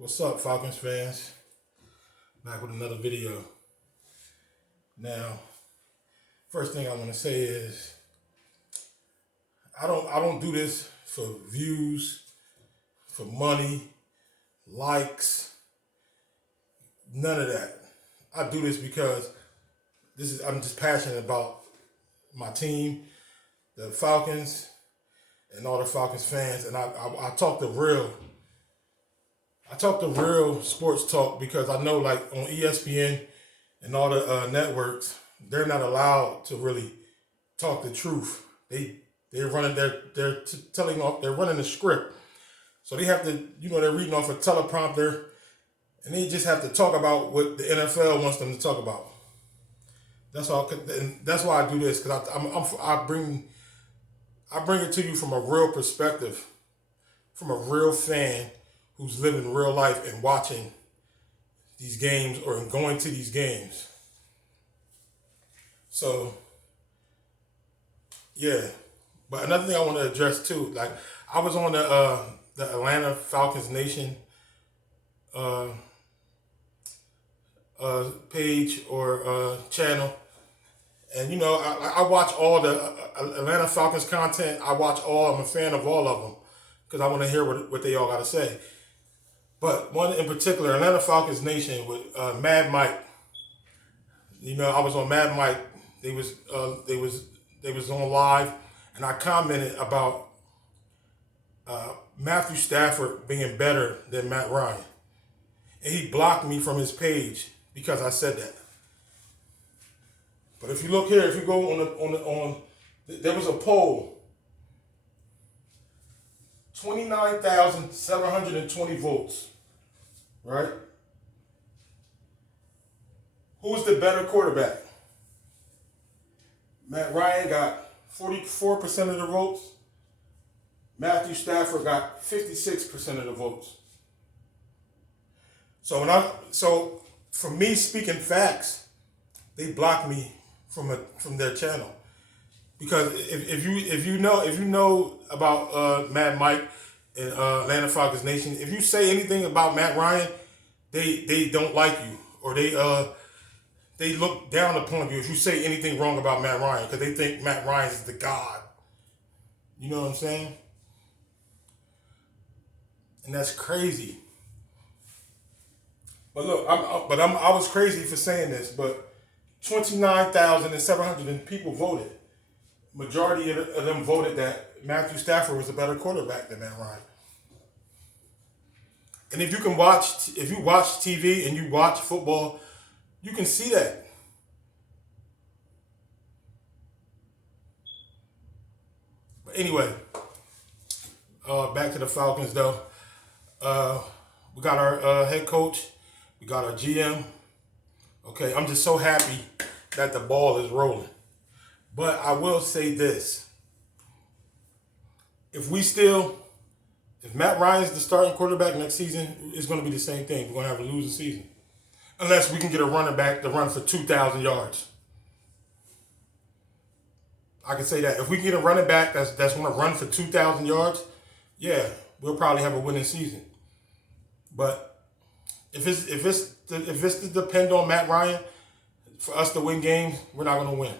What's up, Falcons fans? Back with another video. Now, first thing I want to say is I don't do this for views, for money, likes, none of that. I do this because I'm just passionate about my team, the Falcons, and all the Falcons fans, and I talk the real. I talk the real sports talk because I know, like, on ESPN and all the networks, they're not allowed to really talk the truth. They're running they're running the script, so they have to, they're reading off a teleprompter, and they just have to talk about what the NFL wants them to talk about. That's all. And that's why I do this, because I bring it to you from a real perspective, from a real fan who's living real life and watching these games or going to these games. So, yeah. But another thing I want to address too, like, I was on the Atlanta Falcons Nation page or channel, and I watch all the Atlanta Falcons content. I'm a fan of all of them because I want to hear what they all got to say. But one in particular, Atlanta Falcons Nation with Mad Mike. I was on Mad Mike. They was on live, and I commented about Matthew Stafford being better than Matt Ryan, and he blocked me from his page because I said that. But if you look here, if you go there was a poll. 29,720 votes, right? Who's the better quarterback? Matt Ryan got 44% of the votes. Matthew Stafford got 56% of the votes. So for me speaking facts, they blocked me from their channel. Because if you know about Mad Mike and Atlanta Falcons Nation, if you say anything about Matt Ryan, they don't like you, or they look down upon you if you say anything wrong about Matt Ryan, because they think Matt Ryan is the god. You know what I'm saying? And that's crazy. But look, I was crazy for saying this, but 29,700 people voted. Majority of them voted that Matthew Stafford was a better quarterback than Matt Ryan. And if you watch TV and you watch football, you can see that. But anyway, back to the Falcons though. We got our head coach, we got our GM. Okay, I'm just so happy that the ball is rolling. But I will say this. If Matt Ryan's the starting quarterback next season, it's going to be the same thing. We're going to have a losing season. Unless we can get a running back to run for 2,000 yards. I can say that. If we can get a running back that's going to run for 2,000 yards, yeah, we'll probably have a winning season. But if it's to depend on Matt Ryan for us to win games, we're not going to win.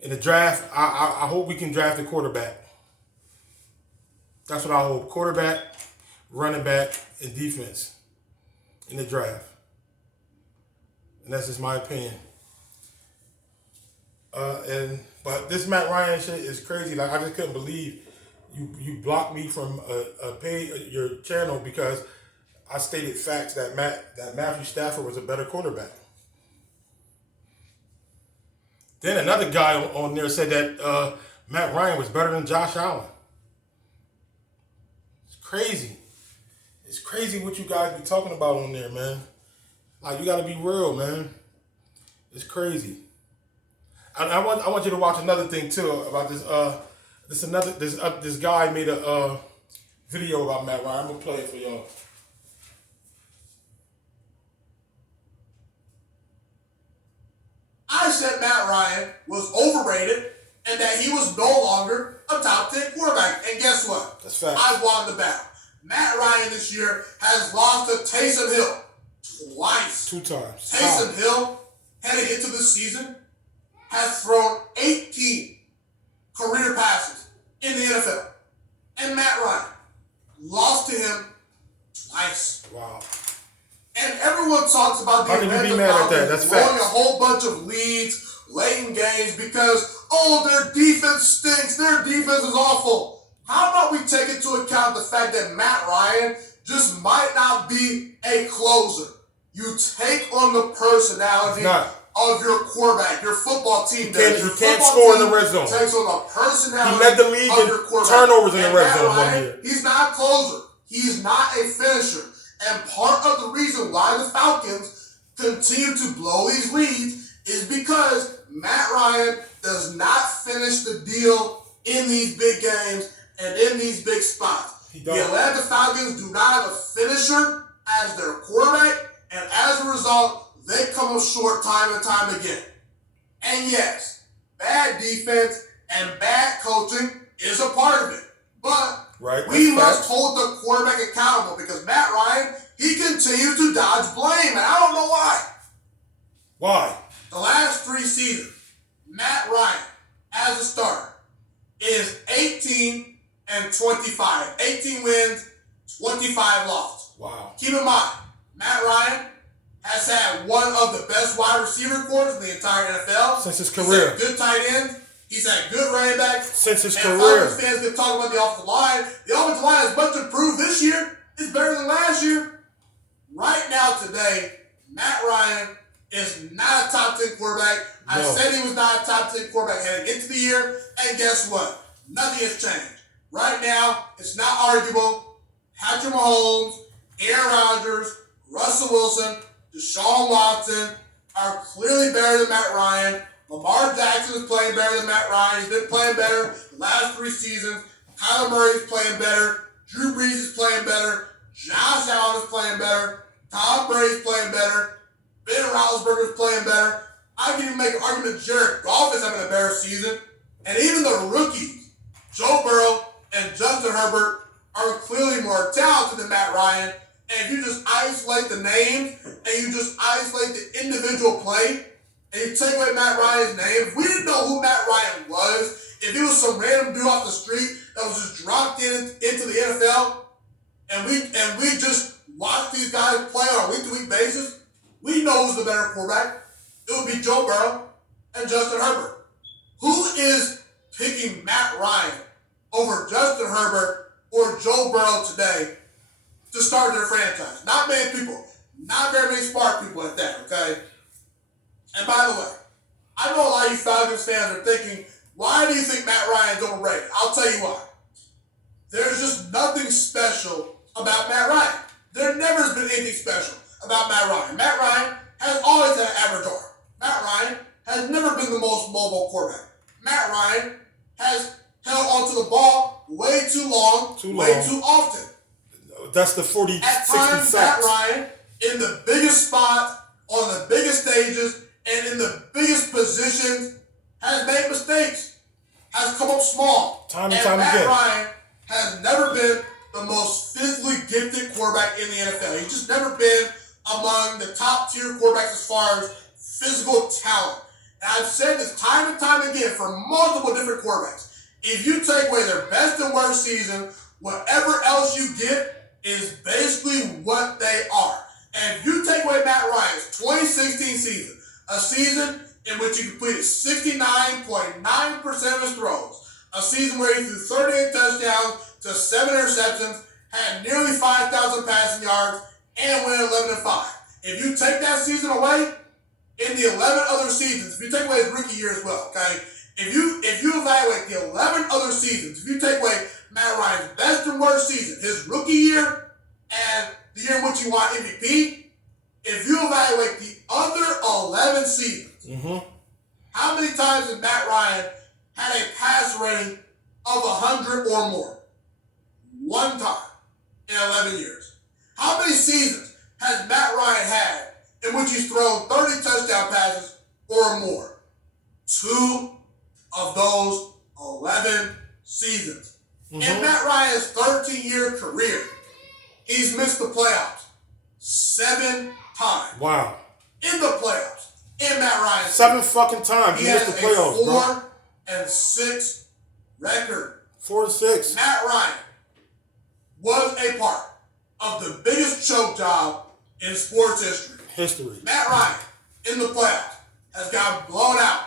In the draft, I hope we can draft a quarterback. That's what I hope. Quarterback, running back, and defense in the draft. And that's just my opinion. But this Matt Ryan shit is crazy. Like, I just couldn't believe you blocked me from your channel because I stated facts that Matthew Stafford was a better quarterback. Then another guy on there said that Matt Ryan was better than Josh Allen. It's crazy. It's crazy what you guys be talking about on there, man. Like, you got to be real, man. It's crazy. I want you to watch another thing too about this. This guy made a video about Matt Ryan. I'm gonna play it for y'all. I said Matt Ryan was overrated and that he was no longer a top 10 quarterback. And guess what? That's fact. I won the battle. Matt Ryan this year has lost to Taysom Hill twice. 2 times. Taysom Hill, heading into the season, has thrown 18 career passes in the NFL. And Matt Ryan lost to him twice. Wow. And everyone talks about the Atlanta Falcons blowing a whole bunch of leads late in games because, their defense stinks. Their defense is awful. How about we take into account the fact that Matt Ryan just might not be a closer? You take on the personality of your quarterback, your football team. He can't score in the red zone. Takes on the personality he led the league of your quarterback. Turnovers in the red zone Ryan, 1 year. He's not a closer. He's not a finisher. And part of the reason why the Falcons continue to blow these leads is because Matt Ryan does not finish the deal in these big games and in these big spots. The Atlanta Falcons do not have a finisher as their quarterback, and as a result, they come up short time and time again. And yes, bad defense and bad coaching is a part of it. But we must hold the quarterback accountable because Matt Ryan, he continues to dodge blame, and I don't know why. Why? The last 3 seasons, Matt Ryan, as a starter, is 18-25. 18 wins, 25 losses. Wow. Keep in mind, Matt Ryan has had one of the best wide receiver corps in the entire NFL. Since his career. He's had good tight ends. He's had good running backs. Since his career. Falcons fans can talk about the offensive line. The offensive line has much improved this year. It's better than last year. Right now, today, Matt Ryan is not a top 10 quarterback. I said he was not a top 10 quarterback heading into the year, and guess what? Nothing has changed. Right now, it's not arguable. Patrick Mahomes, Aaron Rodgers, Russell Wilson, Deshaun Watson are clearly better than Matt Ryan. Lamar Jackson is playing better than Matt Ryan. He's been playing better the last 3 seasons. Kyler Murray is playing better. Drew Brees is playing better. Josh Allen is playing better. Tom Brady is playing better. Ben Roethlisberger is playing better. I can even make an argument Jared Goff is having a better season. And even the rookies, Joe Burrow and Justin Herbert, are clearly more talented than Matt Ryan. And if you just isolate the names and you just isolate the individual play and you take away Matt Ryan's name, if we didn't know who Matt Ryan was, if he was some random dude off the street that was just dropped into the NFL and we just watch these guys play on a week-to-week basis, we know who's the better quarterback. It would be Joe Burrow and Justin Herbert. Who is picking Matt Ryan over Justin Herbert or Joe Burrow today to start their franchise? Not many people. Not very many smart people at that, okay? And by the way, I know a lot of you Falcons fans are thinking, why do you think Matt Ryan's overrated? I'll tell you why. There's just nothing special about Matt Ryan. There never has been anything special about Matt Ryan. Matt Ryan has always had an average arm. Matt Ryan has never been the most mobile quarterback. Matt Ryan has held onto the ball way too long, way too often. That's the 40, at 60 times, sacks. Matt Ryan, in the biggest spots, on the biggest stages, and in the biggest positions, has made mistakes, has come up small. Time and time Matt again. Ryan has never been the most physically gifted quarterback in the NFL. He's just never been among the top tier quarterbacks as far as physical talent. And I've said this time and time again for multiple different quarterbacks. If you take away their best and worst season, whatever else you get is basically what they are. And if you take away Matt Ryan's 2016 season, a season in which he completed 69.9% of his throws, a season where he threw 38 touchdowns to 7 interceptions, had nearly 5,000 passing yards, and went 11-5. If you take that season away, in the 11 other seasons, if you take away his rookie year as well, okay? If you evaluate the 11 other seasons, if you take away Matt Ryan's best and worst season, his rookie year, and the year in which he won MVP, if you evaluate the other 11 seasons, how many times has Matt Ryan had a pass rating of 100 or more? One time in 11 years. How many seasons has Matt Ryan had in which he's thrown 30 touchdown passes or more? 2 of those 11 seasons. In Matt Ryan's 13-year career, He's missed the playoffs 7 times. Wow. In the playoffs. In Matt Ryan's 7 fucking times. he You missed has the playoffs, bro. a 4-6 record. 4-6. Matt Ryan was a part of the biggest choke job in sports history. Matt Ryan, in the playoffs, has gotten blown out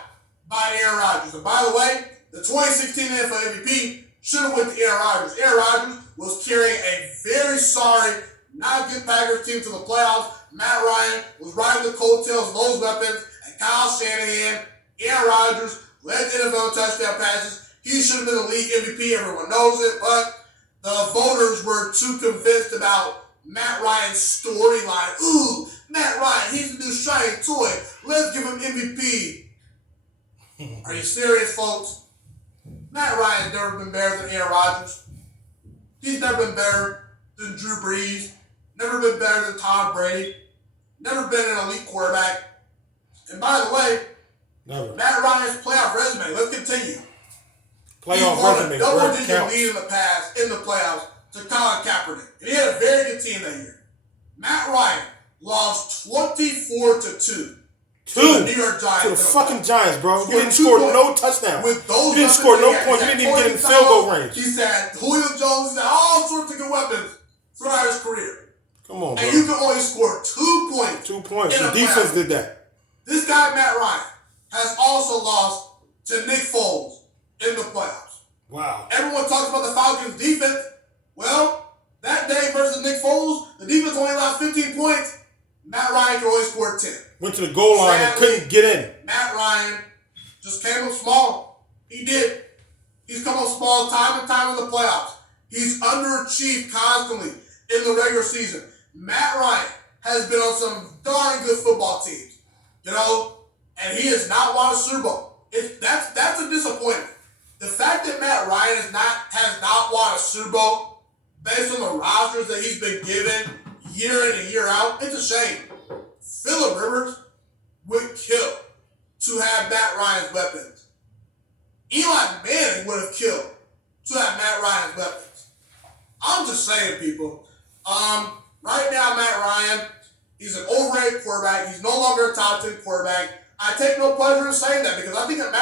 by Aaron Rodgers. And by the way, the 2016 NFL MVP should have went to Aaron Rodgers. Aaron Rodgers was carrying a very sorry, not good Packers team to the playoffs. Matt Ryan was riding the coattails of those weapons, and Kyle Shanahan, Aaron Rodgers, led NFL touchdown passes. He should have been the league MVP. Everyone knows it, but the voters were too convinced about Matt Ryan's storyline. Ooh, Matt Ryan, he's the new shiny toy. Let's give him MVP. Are you serious, folks? Matt Ryan's never been better than Aaron Rodgers. He's never been better than Drew Brees. Never been better than Tom Brady. Never been an elite quarterback. And by the way, never. Matt Ryan's playoff resume, let's continue. Playoff he won resume, a double-digit counts. lead in the past in the playoffs to Colin Kaepernick. And he had a very good team that year. Matt Ryan lost 24-2. To the New York Giants. To the fucking Giants, bro. You didn't With 2 score points. no touchdowns. With those You didn't weapons score no they had. points. You He didn't had even get in Corey field goal Tyler. range. He's had Julio Jones. He's had all sorts of good weapons throughout his career. Come on, bro. And you can only score 2 points. 2 points. in The a defense playoff. did that. This guy, Matt Ryan, has also lost to Nick Foles in the playoffs. Wow. Everyone talks about the Falcons' defense. Well, that day versus Nick Foles, the defense only allowed 15 points. Matt Ryan could only score 10. Went to the goal line and couldn't get in. Matt Ryan just came up small. He did. He's come up small time and time in the playoffs. He's underachieved constantly in the regular season. Matt Ryan has been on some darn good football teams, and he has not won a Super Bowl. That's a disappointment. The fact that Matt Ryan has not won a Super Bowl based on the rosters that he's been given year in and year out, it's a shame. Phillip Rivers would kill to have Matt Ryan's weapons. Eli Manning would have killed to have Matt Ryan's weapons. I'm just saying, people. Right now, Matt Ryan, he's an overrated quarterback. He's no longer a top 10 quarterback. I take no pleasure in saying that because I think that Matt